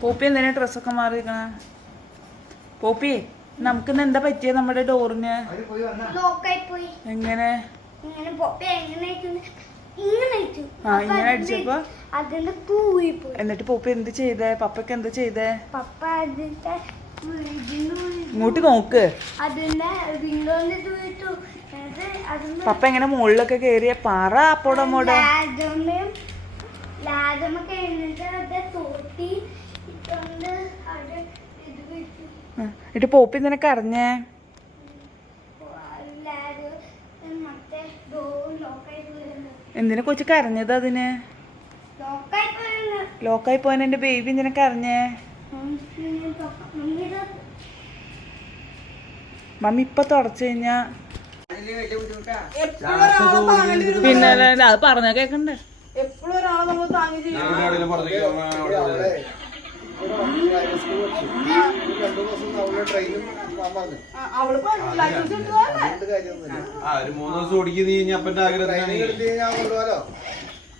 Poppy എന്തിനാ ഡ്രസ്സൊക്കെ മാറിയിരിക്കണ? Poppy നമുക്കിന്ന് എന്താ പറ്റിയ നമ്മുടെ ഡോറിന്? എങ്ങനെ ഇങ്ങനെ അടിച്ചപ്പോ എന്നിട്ട് പോപ്പി എന്ത് ചെയ്തേ? പപ്പക്ക് എന്താ ചെയ്തേ? ഇങ്ങോട്ട് നോക്ക്. പപ്പ എങ്ങനെ മുകളിലൊക്കെ കേറിയ പാറ അപ്പോടമോടെ എന്നിട്ട് പോപ്പി നിനക്ക് അറിഞ്ഞേ? എന്തിനെ കൊച്ചു കരഞ്ഞത്? അതിന് ലോക്കായി പോയ എന്റെ ബേബി നിനക്ക് അറിഞ്ഞേ? മമ്മി ഇപ്പൊ തുടച്ചു കഴിഞ്ഞാ പിന്നെ അത് പറഞ്ഞ കേക്കണ്ടേ? എപ്പോഴും ഒരാളെ നമ്മൾ താങ്ങി ചെയ്യും. ഒരു 3 ദിവസം ഓടിക്ക് നീ അപ്പന്റെ ആഗ്രഹത്തിനാണ്.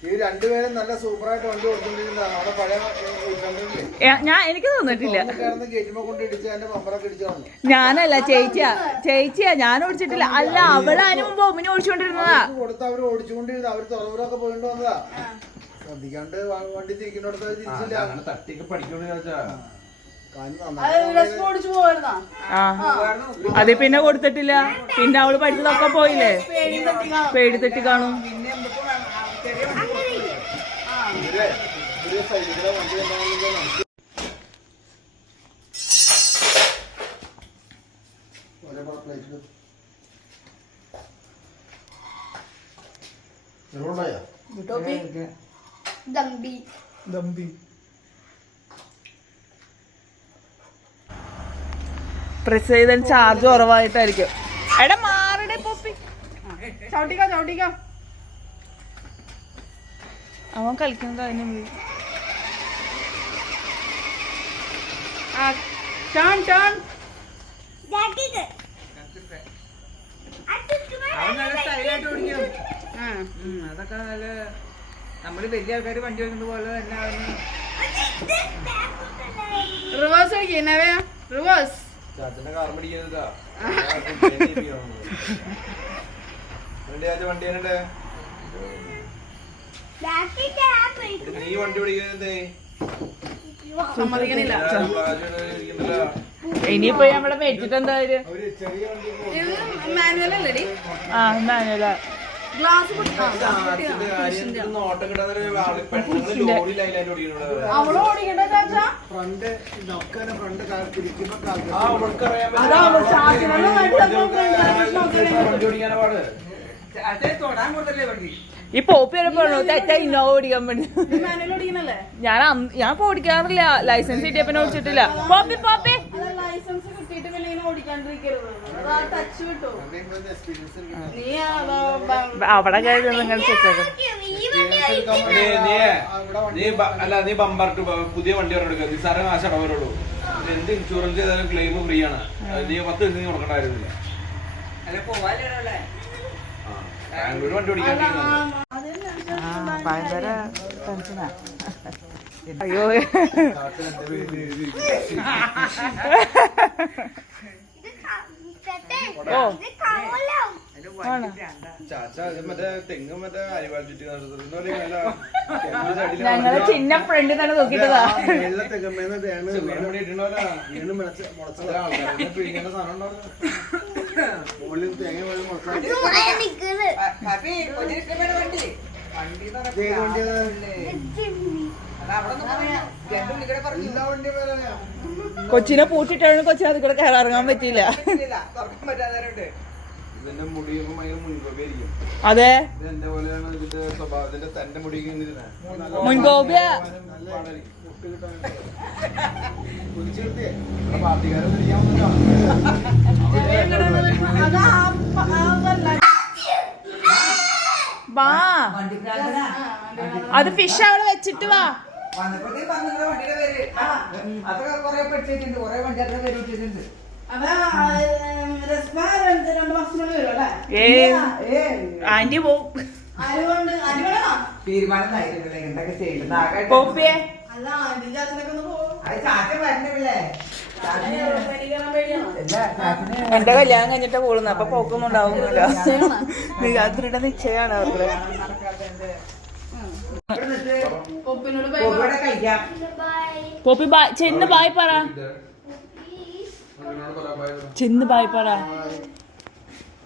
ഈ രണ്ടുപേരും നല്ല സൂപ്പറായിട്ട് വണ്ടി ഓടിച്ചോണ്ടിരുന്നതാണ്. അവിടെ പഴയ എനിക്ക് തോന്നിട്ടില്ല. ഞാനല്ല ചേച്ചിയാ ഞാൻ ഓടിച്ചിട്ടില്ല. അല്ല അവള് അതിന് മുമ്പ് ഒമിനെ ഓടിച്ചോണ്ടിരുന്നതാ. കൊടുത്ത് അവര് ഓടിച്ചുകൊണ്ടിരുന്നത്. അവര് തുറവൂരൊക്കെ പോയിട്ട് വന്നതാ. ശ്രദ്ധിക്കാണ്ട് വണ്ടി തിരിക്കുന്നിടത്ത് തിരിച്ചില്ല. തട്ടിയൊക്കെ പഠിച്ചോണ്ട് അത് പിന്നെ കൊടുത്തിട്ടില്ല. പിന്നെ അവള് പഠിച്ചതൊക്കെ പോയില്ലേ? പേടി തെറ്റി കാണും. പ്രസ് ചെയ്താൽ ചാർജ് കുറവായിട്ടായിരിക്കും. എടാ മാറടേ പോപ്പി. ചവിട്ടിക്കോ. അവൻ കളിക്കുന്നത് അതിന് അതൊക്കെ നല്ല നമ്മള് വലിയ ആൾക്കാര് വണ്ടി ഓടിക്കുന്നത് പോലെ തന്നെ അവന് റിവേഴ്സ് അടിക്കുന്നവ. റിവേഴ്സ് വണ്ടി നീ വണ്ടി ഓടിക്കുന്നതേ സമ്മതിക്കണില്ല. ഇനിയിപ്പോ നമ്മളെ മേടിച്ചിട്ട് എന്താ മാനുവലല്ലേ? ആ മാനുവലാ. ഈ പോപ്പി വരെ തെറ്റാ ഇന്നോവ ഓടിക്കാൻ വേണ്ടി. ഞാൻ ഓടിക്കാറില്ല. ലൈസൻസ് കിട്ടിയപ്പോ ഓടിച്ചിട്ടില്ല. പോപ്പി ലൈസൻസ് കിട്ടിയിട്ട് പിന്നെ ഓടിക്കാണ്ടിരിക്കരുത്. അവിടെ കഴിഞ്ഞ നിങ്ങൾ നീ ബമ്പർ പുതിയ വണ്ടി എടുക്കുക. നിസ്സാര കാശ് അടവരുള്ളൂ. എന്ത് ഇൻഷുറൻസ് ചെയ്താലും ക്ലെയിം ഫ്രീ ആണ്. നീ 10 ദിവസം നീ കൊടുക്കണ്ടായിരുന്നില്ല. ബാംഗ്ലൂർ വണ്ടി ഓടിക്കാൻ ഭയങ്കര ടെൻഷനാ. അയ്യോ ഞങ്ങള് ചിന്ന ഫ്രണ്ട് തന്നെ നോക്കിട്ടതാ. കൊച്ചിനെ പൂട്ടിട്ടാണ് കൊച്ചിനെ അത് കൂടെ കയറിറങ്ങാൻ പറ്റിയില്ല. ഇതിന്റെ മുടിയൊക്കെ ഭയങ്കര മുൻകോപിയായിരിക്കും. അതെ എന്റെ പോലെയാണ് ഇതിന്റെ സ്വഭാവത്തിന്റെ തന്റെ മുടിയൊക്കെ മുൻകോപിയ. പാർട്ടിക്കാരെ വാ, അത് ഫിഷ് അവിടെ വെച്ചിട്ട് വാ. ആന്റി പോവും. തീരുമാനം ആയിട്ടില്ലേ എന്തൊക്കെ ചെയ്യുന്നത് ആകെ പോപ്പിയെ അല്ല ആന്റി ചാച്ചനൊക്കെ ഒന്ന് പോകും അത് ചാച്ചൻ വരണില്ലേ എന്റെ കല്യാണം കഴിഞ്ഞിട്ട് പോകുന്നത് അപ്പൊ പോക്കൊന്നും ഉണ്ടാവുന്നില്ല. നിരാത്രിയുടെ നിശ്ചയാണ് അവർക്ക്. പൊപ്പിനോട് ഇവിടെ കഴിക്കാം പോപ്പി ചെന്ന് ബായ് പറ, ചെന്ന് ബായ് പറ.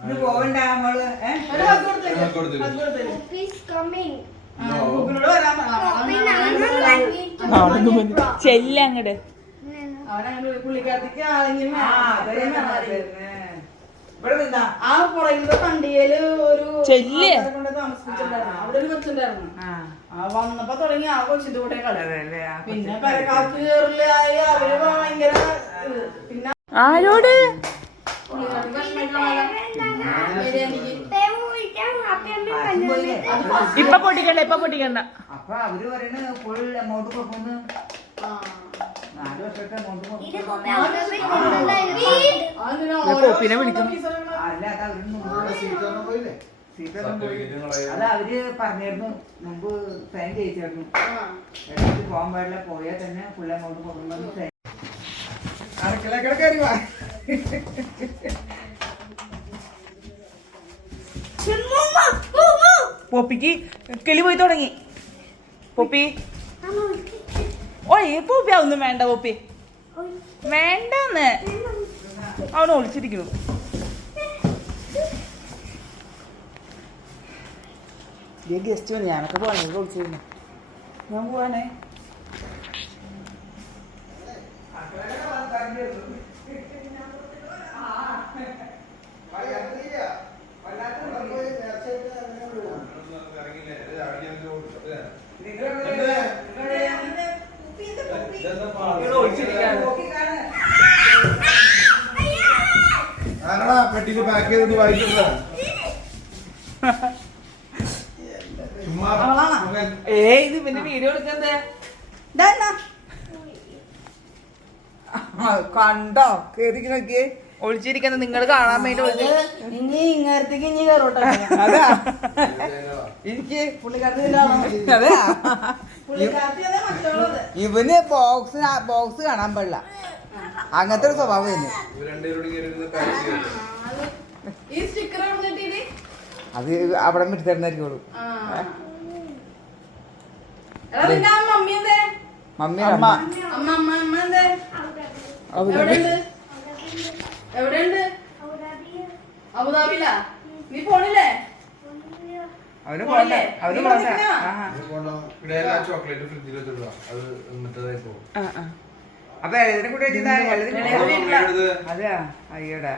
ഇത് പോവണ്ട നമ്മള് ഒരു ഹഗ് കൊടുത്തേക്ക്. ഹഗ് കൊടുത്തേക്ക്. പൊപ്പിനോട് വരാൻ ചെല്ല അങ്ങട്. അവനങ്ങനെ പുള്ളിക്കാരത്തേക്ക് ആരെങ്കിലും ഇവിടെ നിന്നാ ആ പുറകിലത്തെ കണ്ടിയില് ഒരു ചെല്ല്. ആൾക്കാരെ കൊണ്ട് താമസിപ്പിച്ചിട്ടുണ്ടായിരുന്നു. അവിടെ ഒരു കൊച്ചുണ്ടായിരുന്നു. ആ വന്നപ്പോ തുടങ്ങി ആ കൊച്ചിന്റെ കൂടെ കളി. പിന്നെ പരക്കാർക്ക് കേറില്ലായി അവര് ഭയങ്കര പിന്നെ ആരോട്? പുള്ളിക്കാരത്തി വിഷമിക്കണമല്ലോ. എനിക്ക് ഇപ്പൊ പൊട്ടിക്കണ്ട, ഇപ്പൊ പൊട്ടിക്കണ്ട. അപ്പൊ അവര് പറയണ ഫുൾ എമൗണ്ട് കൊടുക്കുന്നു 4 വർഷത്തെ എമൗണ്ട് കൊടുക്കുന്നു പോപ്പിനെ വിളിക്കുന്നു. അല്ല അത് അവര് സീറ്റൊന്നും പോയി അത് അവര് പറഞ്ഞിരുന്നു മുമ്പ് സൈൻ ചെയ്യിച്ചായിരുന്നു. ഇടയ്ക്ക് പോകാൻ പാടില്ല, പോയാൽ തന്നെ ഫുൾ എമൗണ്ട് കൊടുക്കുന്നു. അടുക്കള കയറി വാ. പോപ്പിക്ക് കിളി പോയി തുടങ്ങി. പോപ്പി ഓയ് പോപ്പി അതൊന്നും വേണ്ട. പോപ്പി വേണ്ടെന്ന് അവന് ഒളിച്ചിരിക്കുന്നു. ഗസ്റ്റ് വന്നു. ഞാനൊക്കെ പോവാനേ ഒളിച്ചിരുന്നു. ഞാൻ പോവാനേ. പെട്ടിയിൽ പാക്ക് ചെയ്ത് വായിച്ചിട്ടുള്ള ഇത് പിന്നെ വീഡിയോ എടുക്കണ്ടേ? കണ്ടോ കേറി നോക്കിയേ ഒളിച്ചിരിക്കുന്നത് നിങ്ങൾ കാണാൻ വേണ്ടി ഒളിച്ച്. ഇനി ഇങ്ങനത്തേക്ക് ഇനി കയറോട്ടെ. അതാ എനിക്ക് അതാ പുള്ളിക്കാരത്തി അതെ മറ്റുള്ളത്. ഇവന് ബോക്സ് കാണാൻ പാടില്ല, അങ്ങനത്തെ ഒരു സ്വഭാവം തന്നെ. ഈ സ്റ്റിക്കർ എവിടെ കിട്ടിയിട്ട് അത് അവിടെ മിടുത്തരുന്നായിരിക്കുള്ളൂ. നിന്റെ മമ്മി എന്തേ? മമ്മി അമ്മ. അമ്മ അമ്മ അമ്മ എന്തേ? എവിടെയുണ്ട്? എവിടെയുണ്ട്? അബുദാബിയിലാ? നീ പോണില്ലേ? അവന് പോണില്ലേ? അവന് നീ പോണ്ട. വന്നിട്ടില്ല? ചോക്ലേറ്റ് ഫ്രിഡ്ജിൽ വെച്ചിട്ടുള്ള അത് മറ്റേതായി പോകും. അപ്പൊ എഴുതിനെ കൂടെ വീട്ടിലാ. അതെയാ അയ്യോടാ.